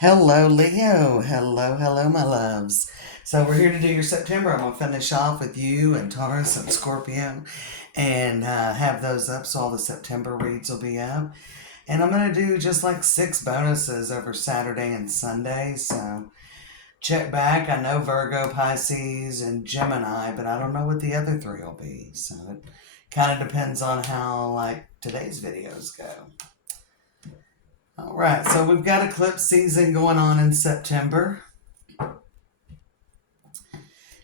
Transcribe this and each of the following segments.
Hello, Leo. Hello, my loves. So we're here to do your September. I'm gonna finish off with you and Taurus and Scorpio, and have those up so all the September reads will be up. And I'm gonna do just like six bonuses over Saturday and Sunday. So check back. I know Virgo, Pisces, and Gemini, but I don't know what the other three will be. So it kind of depends on how like today's videos go. All right, so we've got eclipse season going on in September.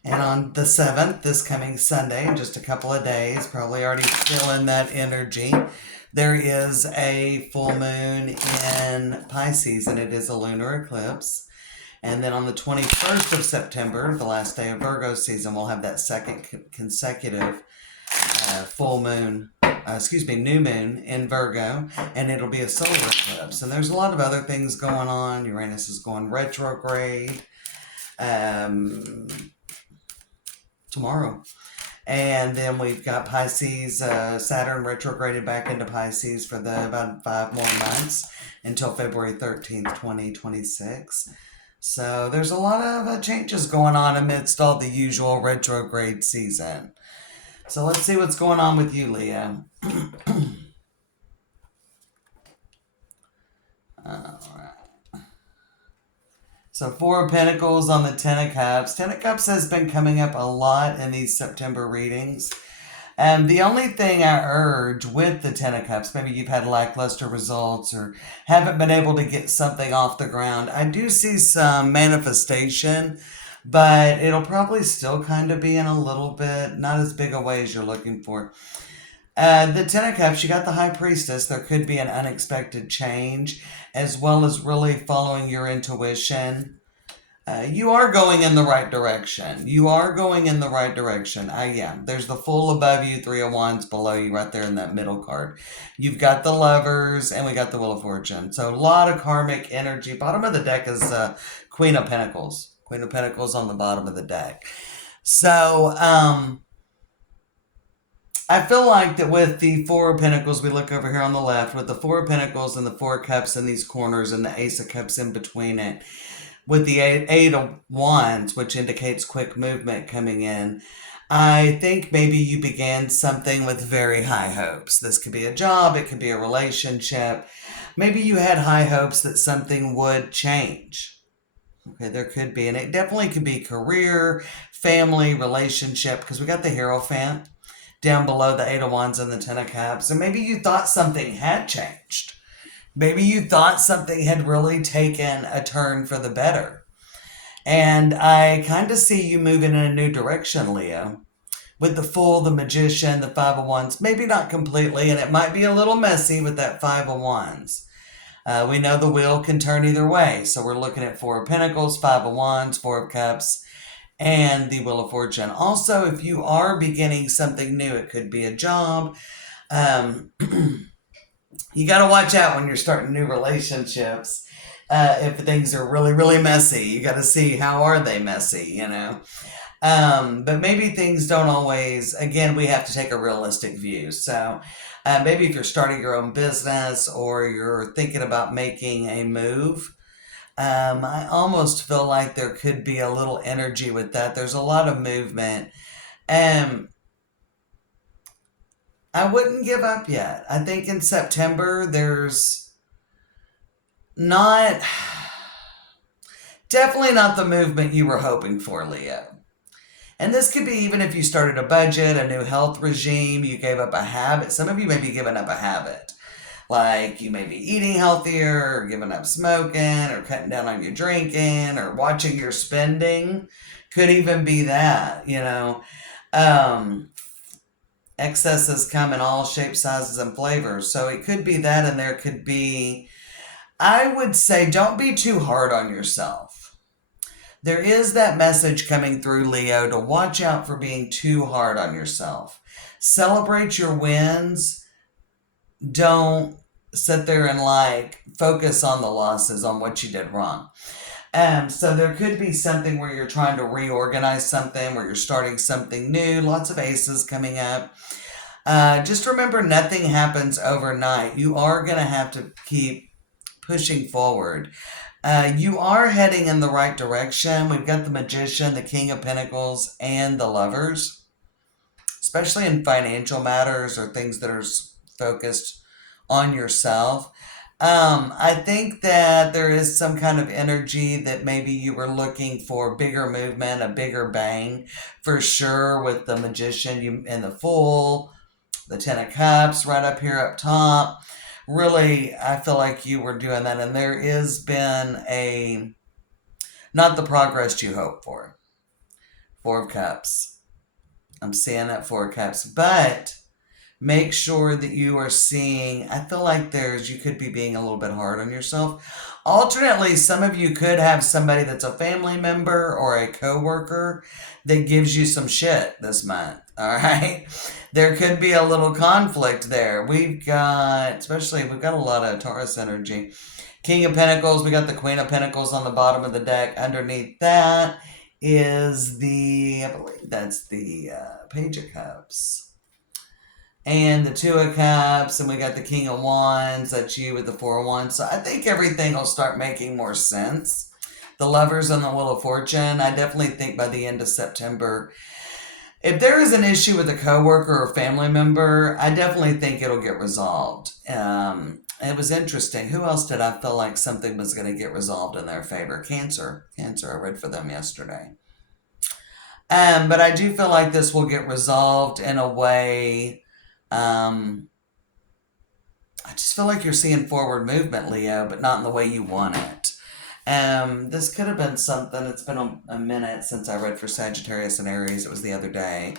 And on the 7th, this coming Sunday, in just a couple of days, probably already feeling that energy, there is a full moon in Pisces, and it is a lunar eclipse. And then on the 21st of September, the last day of Virgo season, we'll have that second consecutive full moon, new moon in Virgo, and it'll be a solar eclipse. And there's a lot of other things going on. Uranus is going retrograde tomorrow. And then we've got Pisces, Saturn retrograded back into Pisces for about 5 more months until February 13th, 2026. So there's a lot of changes going on amidst all the usual retrograde season. So let's see what's going on with you, Leo. All right. So Four of Pentacles on the Ten of Cups. Ten of Cups has been coming up a lot in these September readings. And the only thing I urge with the Ten of Cups, maybe you've had lackluster results or haven't been able to get something off the ground. I do see some manifestation, but it'll probably still kind of be in a little bit, not as big a way as you're looking for. The Ten of Cups, you got the High Priestess. There could be an unexpected change, as well as really following your intuition. You are going in the right direction. You are going in the right direction. Yeah, there's the Fool above you, Three of Wands below you, right there in that middle card. You've got the Lovers, and we got the Wheel of Fortune. So a lot of karmic energy. Bottom of the deck is Queen of Pentacles. Queen of Pentacles on the bottom of the deck. So, I feel like that with the Four of Pentacles, we look over here on the left, with the Four of Pentacles and the Four of Cups in these corners and the Ace of Cups in between it, with the Eight of Wands, which indicates quick movement coming in, I think maybe you began something with very high hopes. This could be a job, it could be a relationship. Maybe you had high hopes that something would change. Okay, there could be, and it definitely could be career, family, relationship, because we got the Hierophant down below the Eight of Wands and the Ten of Cups. And maybe you thought something had changed. Maybe you thought something had really taken a turn for the better. And I kind of see you moving in a new direction, Leo. With the Fool, the Magician, the Five of Wands. Maybe not completely, and it might be a little messy with that Five of Wands. We know the wheel can turn either way. So we're looking at Four of Pentacles, Five of Wands, Four of Cups, and the Wheel of Fortune. Also, if you are beginning something new, it could be a job. You got to watch out when you're starting new relationships. If things are really, really messy, you got to see how are they messy, you know. But maybe things don't always, again, we have to take a realistic view. So maybe if you're starting your own business or you're thinking about making a move, I almost feel like there could be a little energy with that. There's a lot of movement. I wouldn't give up yet. I think in September there's not, definitely not the movement you were hoping for, Leo. And this could be even if you started a budget, a new health regime, you gave up a habit. Some of you may be giving up a habit. Like you may be eating healthier or giving up smoking or cutting down on your drinking or watching your spending. Could even be that, you know. Excesses come in all shapes, sizes, and flavors. So it could be that, and there could be, I would say, don't be too hard on yourself. There is that message coming through, Leo, to watch out for being too hard on yourself. Celebrate your wins. Don't sit there and like focus on the losses, on what you did wrong. So there could be something where you're trying to reorganize something, where you're starting something new. Lots of aces coming up. Just remember, nothing happens overnight. You are going to have to keep pushing forward. You are heading in the right direction. We've got the Magician, the King of Pentacles, and the Lovers, especially in financial matters or things that are focused on yourself. I think that there is some kind of energy that maybe you were looking for bigger movement, a bigger bang, for sure, with the Magician and the Fool, the Ten of Cups right up here up top. Really, I feel like you were doing that, and there has been not the progress you hoped for. Four of Cups. I'm seeing that Four of Cups, but make sure that you are seeing, I feel like you could be being a little bit hard on yourself. Alternately, some of you could have somebody that's a family member or a coworker that gives you some shit this month. All right. There could be a little conflict there. We've got a lot of Taurus energy. King of Pentacles, we got the Queen of Pentacles on the bottom of the deck. Underneath that is I believe that's the Page of Cups. And the Two of Cups, and we got the King of Wands. That's you with the Four of Wands. So I think everything will start making more sense. The Lovers and the Wheel of Fortune. I definitely think by the end of September, if there is an issue with a coworker or family member, I definitely think it'll get resolved. It was interesting. Who else did I feel like something was going to get resolved in their favor? Cancer. I read for them yesterday. But I do feel like this will get resolved in a way. I just feel like you're seeing forward movement, Leo, but not in the way you want it. This could have been something. It's been a minute since I read for Sagittarius and Aries. It was the other day.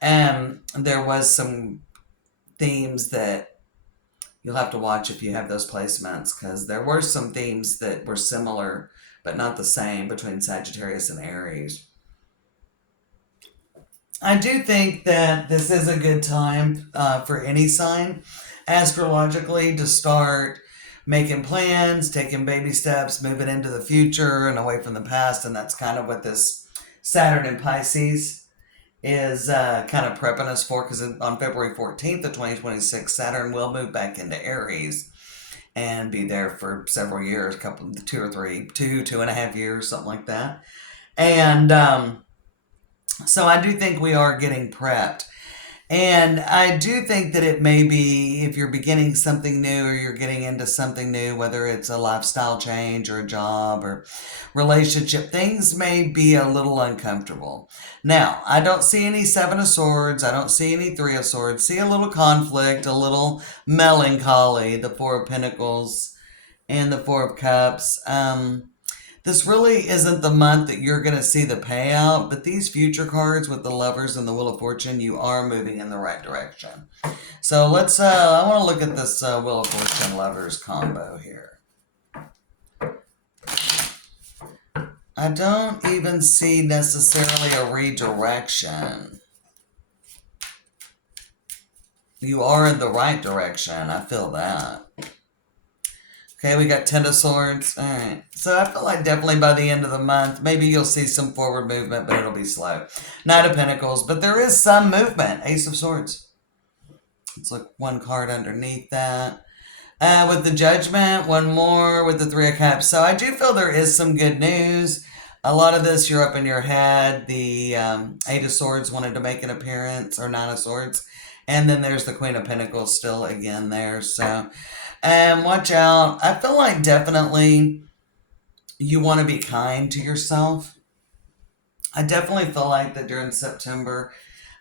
There was some themes that you'll have to watch if you have those placements, because there were some themes that were similar but not the same between Sagittarius and Aries. I do think that this is a good time for any sign astrologically to start making plans, taking baby steps, moving into the future and away from the past. And that's kind of what this Saturn in Pisces is kind of prepping us for, because on February 14th of 2026, Saturn will move back into Aries and be there for several years, 2.5 years, something like that. And so I do think we are getting prepped. And I do think that it may be, if you're beginning something new or you're getting into something new, whether it's a lifestyle change or a job or relationship, things may be a little uncomfortable. Now, I don't see any Seven of Swords. I don't see any Three of Swords. See a little conflict, a little melancholy, the Four of Pentacles and the Four of Cups. This really isn't the month that you're going to see the payout, but these future cards with the Lovers and the Wheel of Fortune, you are moving in the right direction. So I want to look at this Wheel of Fortune Lovers combo here. I don't even see necessarily a redirection. You are in the right direction. I feel that. Okay, we got Ten of Swords. All right. So I feel like definitely by the end of the month, maybe you'll see some forward movement, but it'll be slow. Knight of Pentacles, but there is some movement. Ace of Swords. Let's look one card underneath that. With the Judgment, one more with the Three of Cups. So I do feel there is some good news. A lot of this, you're up in your head. The Eight of Swords wanted to make an appearance, or Nine of Swords. And then there's the Queen of Pentacles still again there. So watch out. I feel like definitely you want to be kind to yourself. I definitely feel like that during September,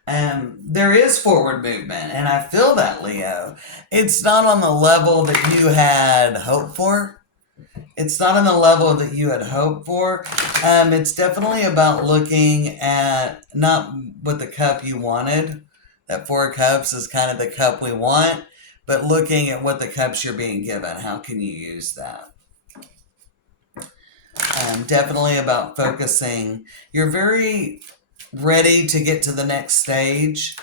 there is forward movement, and I feel that, Leo. It's not on the level that you had hoped for. It's not on the level that you had hoped for. It's definitely about looking at not what the cup you wanted. That Four of Cups is kind of the cup we want, but looking at what the cups you're being given. How can you use that? Definitely about focusing. You're very ready to get to the next stage,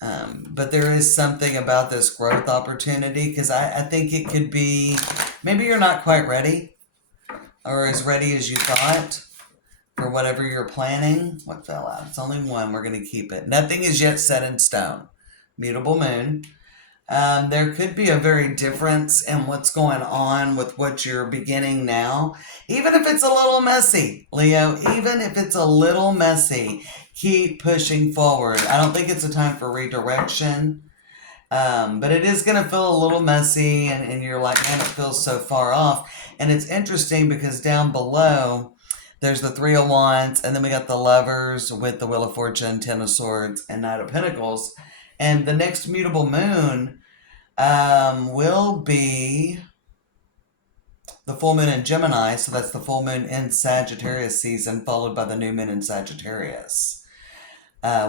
but there is something about this growth opportunity, because I think it could be, maybe you're not quite ready or as ready as you thought for whatever you're planning. What fell out? It's only one. We're going to keep it. Nothing is yet set in stone. Mutable moon. There could be a very difference in what's going on with what you're beginning now. Even if it's a little messy, Leo, even if it's a little messy, keep pushing forward. I don't think it's a time for redirection. But it is going to feel a little messy, and you're like, man, it feels so far off. And it's interesting because down below, there's the Three of Wands, and then we got the Lovers with the Wheel of Fortune, Ten of Swords, and Knight of Pentacles. And the next mutable moon will be the full moon in Gemini, so that's the full moon in Sagittarius season, followed by the new moon in Sagittarius.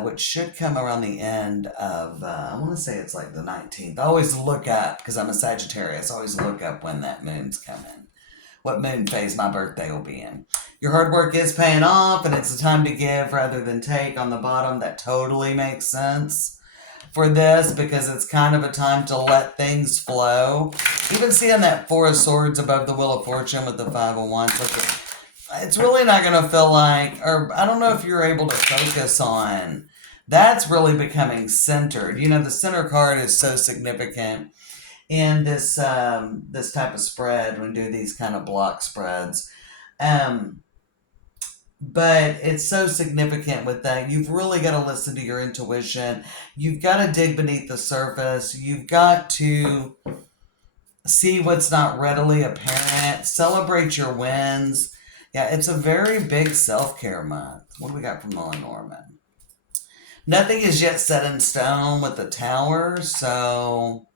Which should come around the end of, I want to say it's like the 19th. I always look up, because I'm a Sagittarius, I always look up when that moon's coming, what moon phase my birthday will be in. Your hard work is paying off, and it's a time to give rather than take on the bottom. That totally makes sense for this, because it's kind of a time to let things flow. Even seeing that Four of Swords above the Wheel of Fortune with the Five of Wands, it's really not going to feel like, or I don't know if you're able to focus on, that's really becoming centered. You know, the center card is so significant in this this type of spread when we do these kind of block spreads. But it's so significant with that. You've really got to listen to your intuition. You've got to dig beneath the surface. You've got to see what's not readily apparent. Celebrate your wins. Yeah, it's a very big self-care month. What do we got from Lenormand? Nothing is yet set in stone with the Tower, so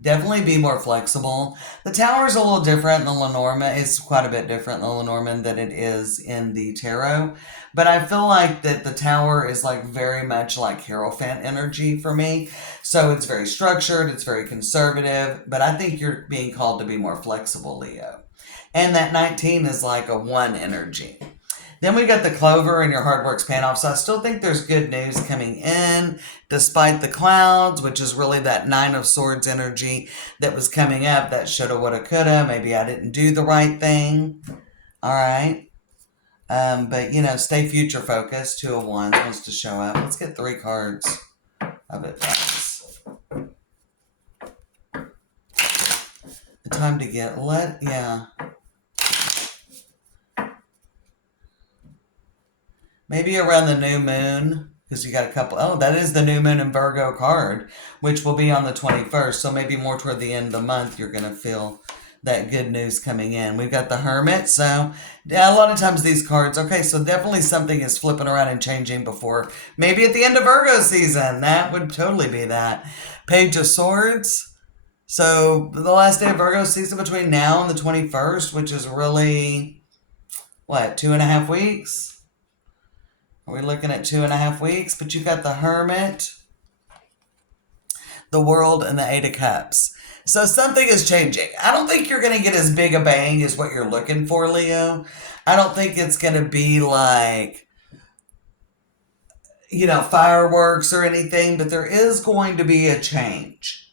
definitely be more flexible. The Tower is a little different than Lenormand. It's quite a bit different than Lenormand than it is in the Tarot. But I feel like that the Tower is like very much like Hierophant energy for me. So it's very structured, it's very conservative, but I think you're being called to be more flexible, Leo. And that 19 is like a 1 energy. Then we got the Clover and your hard work's paying off. So I still think there's good news coming in despite the clouds, which is really that 9 of Swords energy that was coming up. That shoulda, woulda, coulda. Maybe I didn't do the right thing. All right. But, you know, stay future focused. 2 of Wands wants to show up. Let's get 3 cards of advice. The time to get yeah. Maybe around the new moon, because you got a couple. Oh, that is the new moon in Virgo card, which will be on the 21st. So maybe more toward the end of the month, you're going to feel that good news coming in. We've got the Hermit. So yeah, a lot of times these cards, okay, so definitely something is flipping around and changing before. Maybe at the end of Virgo season. That would totally be that. Page of Swords. So the last day of Virgo season between now and the 21st, which is really, what, 2.5 weeks? We're looking at 2.5 weeks, but you've got the Hermit, the World, and the 8 of Cups. So something is changing. I don't think you're going to get as big a bang as what you're looking for, Leo. I don't think it's going to be like, you know, fireworks or anything, but there is going to be a change.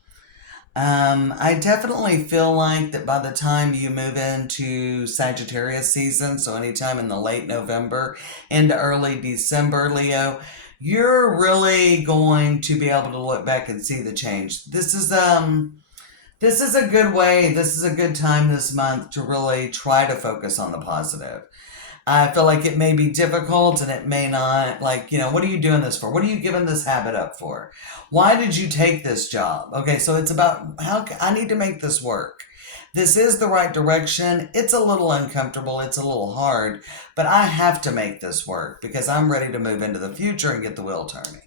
I definitely feel like that by the time you move into Sagittarius season, so anytime in the late November into early December, Leo, you're really going to be able to look back and see the change. This is a good way, this is a good time this month to really try to focus on the positive. I feel like it may be difficult and it may not, like, you know, what are you doing this for? What are you giving this habit up for? Why did you take this job? Okay, so it's about I need to make this work. This is the right direction. It's a little uncomfortable. It's a little hard, but I have to make this work because I'm ready to move into the future and get the wheel turning.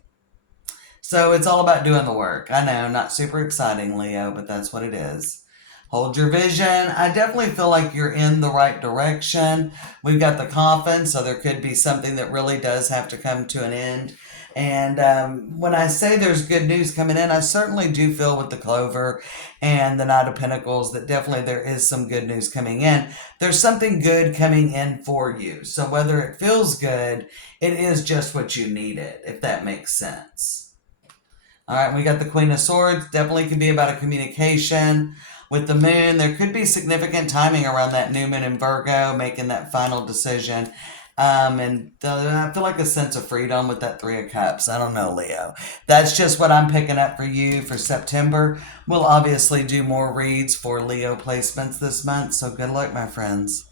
So it's all about doing the work. I know, not super exciting, Leo, but that's what it is. Hold your vision. I definitely feel like you're in the right direction. We've got the Coffin, so there could be something that really does have to come to an end. And when I say there's good news coming in, I certainly do feel with the Clover and the Knight of Pentacles that definitely there is some good news coming in. There's something good coming in for you. So whether it feels good, it is just what you needed, if that makes sense. All right, we got the Queen of Swords. Definitely could be about a communication. With the moon, there could be significant timing around that new moon in Virgo, making that final decision. And I feel like a sense of freedom with that Three of Cups. I don't know, Leo. That's just what I'm picking up for you for September. We'll obviously do more reads for Leo placements this month, so good luck, my friends.